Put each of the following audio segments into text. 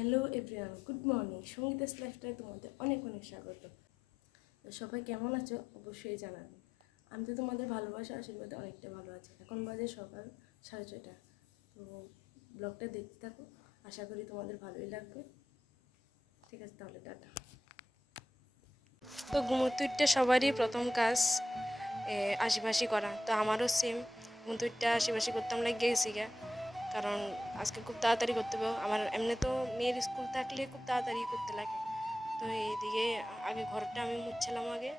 Hello everyone, good morning. Sangeeta's লাইফস্টাইলে তোমাদের অনেক অনেক স্বাগত। তো সবাই কেমন আছো অবশ্যই জানাবেন। আমি তো তোমাদের ভালোবাসা আশীর্বাদে অনেকটা ভালো আছি। এখন বাজে সকাল 6:30। তো ব্লগটা দেখতে থাকো, আশা করি তোমাদের ভালোই লাগবে। ঠিক আছে, তাহলে টাটা। তো ঘুমোতুইটা সবারই প্রথম কাজ আশিপাশি করা। তো আমারও সেম, ঘুমোতুইটা আশিপাশি করতাম লাগে গেছি গা, কারণ আজকে খুব তাড়াতাড়ি করতে হবে। আমার এমনি তো মেয়ের স্কুল থাকলে খুব তাড়াতাড়ি করতে লাগে। তো এইদিকে আগে ঘরটা আমি মুছছিলাম আগে।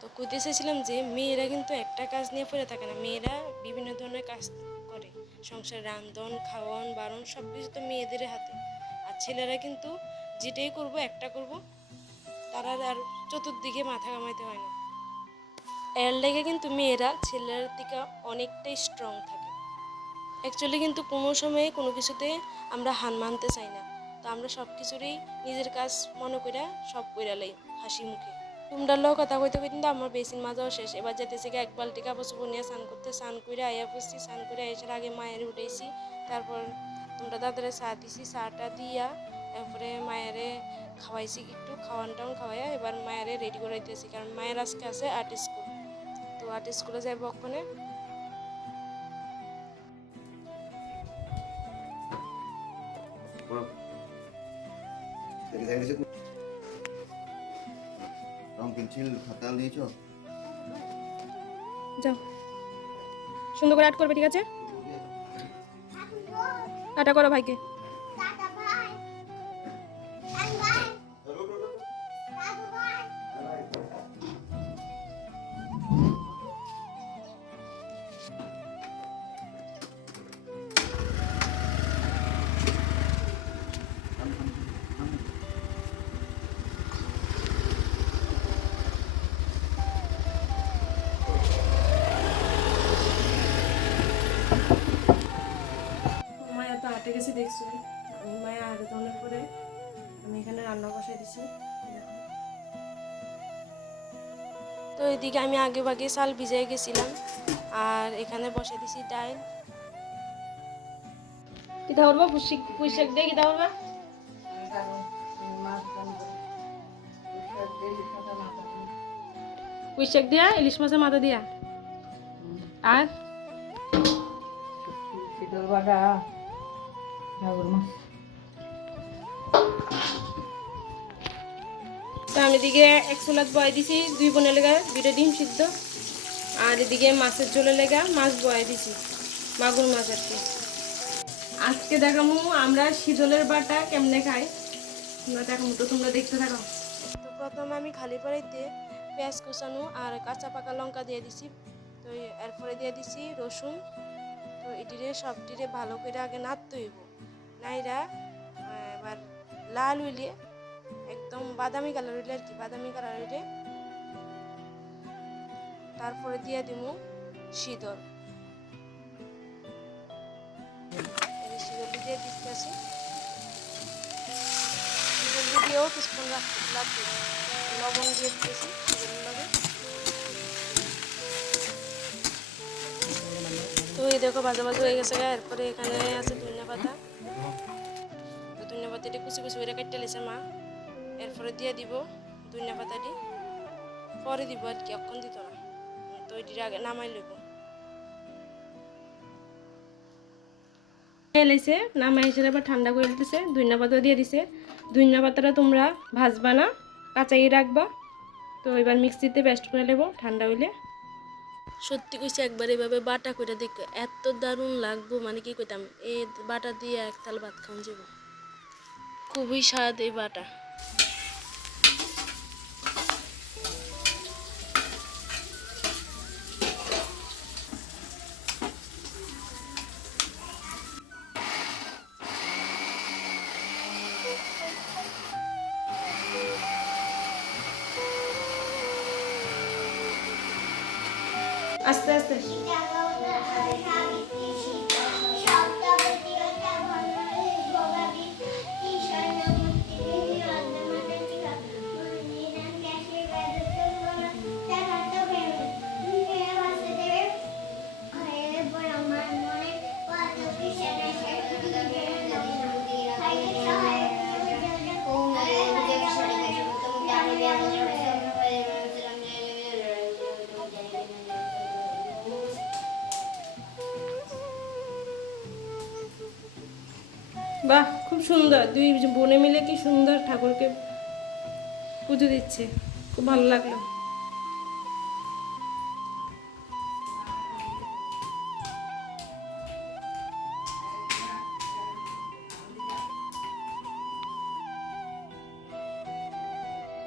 তো কইতে এসেছিলাম যে মেয়েরা কিন্তু একটা কাজ নিয়ে পড়ে থাকে না, মেয়েরা বিভিন্ন ধরনের কাজ করে। সংসার রান্ধন খাওয়ান বারণ সব কিছু তো মেয়েদের হাতে। আর ছেলেরা কিন্তু যেটাই করব একটা করব, তারা আর চতুর্দিকে মাথা কামাইতে হয় না। এর লেগে কিন্তু মেয়েরা ছেলের দিকে অনেকটাই স্ট্রং থাকে। অ্যাকচুয়ালি কিন্তু কোনো সময়ে কোনো কিছুতে আমরা হার মানতে চাই না। তো আমরা সব কিছুরই নিজের কাজ মনে করে সব কইরালাই হাসি মুখে। তোমরা লোক কথা কইতে কইতে কিন্তু আমার বেসিন মাজাও শেষ। এবার যেতেছি এক বালতি কাপড় চোপড় নিয়ে স্নান করতে, স্নান করে আইয়া পড়ছি। স্নান করে আসার আগে মায়ের উঠেছি, তারপর তোমরা দাদারে চা দিছি, চাটা দিয়া তারপরে মায়েরে খাওয়াইছি, একটু খাওয়ান টাউন খাওয়াইয়া এবার মায়েরে রেডি করাইতেছি, কারণ মায়ের আজকে আছে আর্ট স্কুল। তো আর্ট স্কুলে যাইব ওখানে। রং পেন্সিল খাতা নিয়েছো? যাও, সুন্দর করে আর্ট করবে, ঠিক আছে? টাটা করো ভাইকে। মায়া তো আটে গেছি দেখছো, আমি মায়া আগে ধনের পরে আমি এখানে রান্না বসাই দিছি। তো এদিকে আমি আগে ভাগে চাল ভিজাই গেছিলাম, আর এখানে বসাই দিছি ডাল। কিতা করবো? পুঁইশাক দিয়ে কিতা করবা? পুঁইশাক দিয়া ইলিশ মাছের মাথা দিয়া আর শীতল বাটা ঠাকুর মাছ। তো আমি এদিকে এক চুলাত বয়াই দিছি 2 বোনের লেগা 2টা ডিম সিদ্ধ, আর এদিকে মাছের ঝোলের লেগা মাছ বয়াই দিছি, মাগুর মাছ আর কি। আজকে দেখামু আমরা শীতলের বাটা কেমনে খাই, তোমরা দেখামু। তো তোমরা দেখতে থাকো। তো প্রথমে আমি খালি পানিতে পেঁয়াজ কুচানো আর কাঁচা পাকা লঙ্কা দিয়ে দিছি। তো এরপরে দিয়ে দিছি রসুন। তো এটিরে সবটিরে ভালো করে আগে নাড়তে হইব, নাইরা এবার লাল হইলে একদম বাদামি কালার হইলে আর কি, বাদামি কালার হইলে তারপরে দিয়ে দিব শীতল। শীতল দিয়ে দিতেছি, শীতল দিয়েও কিছুক্ষণ লাগবে। লবণ দিয়ে দিতেছি শীতলের লগে। তো এই দেখো ভাজা ভাজা হয়ে গেছে। এরপরে এখানে আছে ধনিয়া পাতা। তো ধনিয়া পাতাটি কুচি কুচি করে কেটে লেছে মা। এরপরে দিয়ে দিব ধনিয়া পাতাটি, পরে দিব আর কি, অক্ষণ দিত না। তো এটির আগে নামাই লইব। এলাইছে নামাই হিসেবে আবার ঠান্ডা করে দিতেছে, ধনিয়া পাতা দিয়ে দিছে। ধনিয়া পাতাটা তোমরা ভাজবা না, কাঁচাই রাখবা। তো এবার মিক্সিতে পেস্ট করে নেব ঠান্ডা হইলে। সত্যি কইছি একবার এভাবে বাটা করে দেখো, এত দারুণ লাগবো, মানে কি কইতাম, এই বাটা দিয়ে এক থাল ভাত খাওয়া যাব। খুবই স্বাদ এই বাটা। আস্তে আস্তে বাহ, খুব সুন্দর। দুই বোনে মিলে কি সুন্দর ঠাকুরকে পুজো দিচ্ছে, খুব ভালো লাগলো।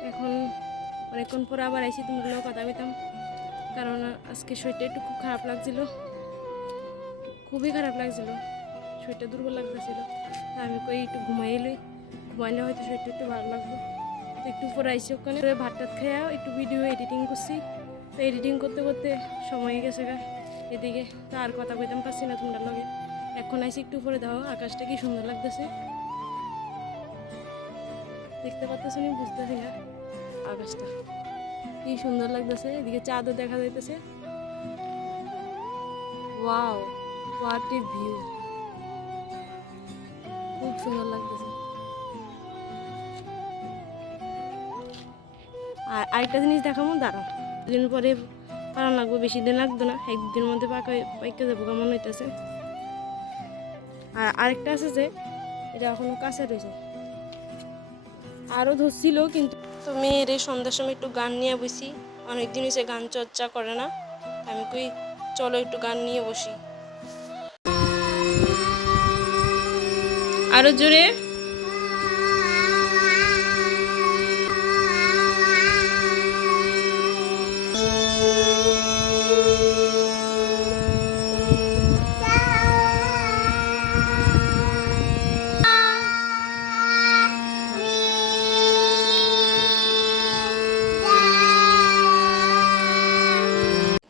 এখন অনেকক্ষণ পর আবার আইসি তোমার লোক কথা কইতাম, কারণ আজকে শরীরটা একটু খুব খারাপ লাগছিল, খুবই খারাপ লাগছিল, শরীরটা দুর্বল লাগতেছিল। আমি কই একটু ঘুমাইলে হয়তো শরীরটা একটু ভালো লাগবে। তো একটু পরে আইসি, ওখানে ভাত টাত খাইয়া একটু ভিডিও এডিটিং করছি। তো এডিটিং করতে করতে সময় গেছে গা এদিকে, তো আর কথা কইতাম পারছি না তোমরা লগে। এখন আইসি একটু পরে, দাও আকাশটা কি সুন্দর লাগতেছে, দেখতে পাচ্তেছ নি বুঝতেছি না, আকাশটা কি সুন্দর লাগতেছে, এদিকে চাঁদও দেখা যাইতেছে। ওয়াও, হোয়াট এ ভিউ, খুব সুন্দর লাগতেছে। আর আরেকটা জিনিস দেখাবো, দাঁড়াও, দিন পরে পারা লাগবে, বেশি দিন লাগবে না, একদিনের মধ্যে পাইকে যাবো কেমন হইতেছে। আর আরেকটা আছে যে এটা এখনো কাছে রয়েছে, আরও ধরছিল কিন্তু। তো মেয়ের এই সন্ধ্যার সময় একটু গান নিয়ে বসি, অনেকদিন হয়েছে গান চর্চা করে না, আমি কই চলো একটু গান নিয়ে বসি। আরো জোরে।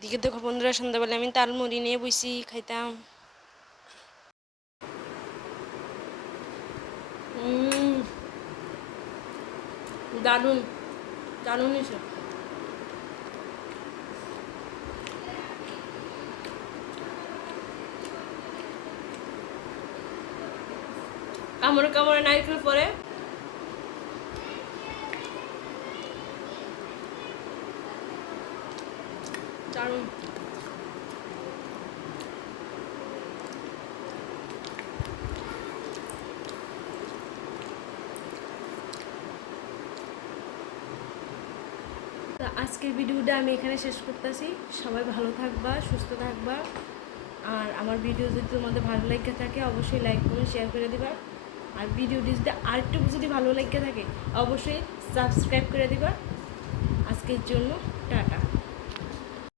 দিকে দেখো বন্ধুরা, সন্ধ্যাবেলা আমি তালমুড়ি নিয়ে বসি খাইতাম। দারুণ দারুণ এসে কামড়ে কামড়ে নারকেল পরে। দারুণ। তো আজকের ভিডিওটা আমি এখানে শেষ করতেছি। সবাই ভালো থাকবা, সুস্থ থাকবা। আর আমার ভিডিও যদি তোমাদের ভালো লেগে থাকে অবশ্যই লাইক করে শেয়ার করে দিবা। আর ভিডিওটি যদি আরেকটু যদি ভালো লেগে থাকে অবশ্যই সাবস্ক্রাইব করে দিবা। আজকের জন্য টাটা।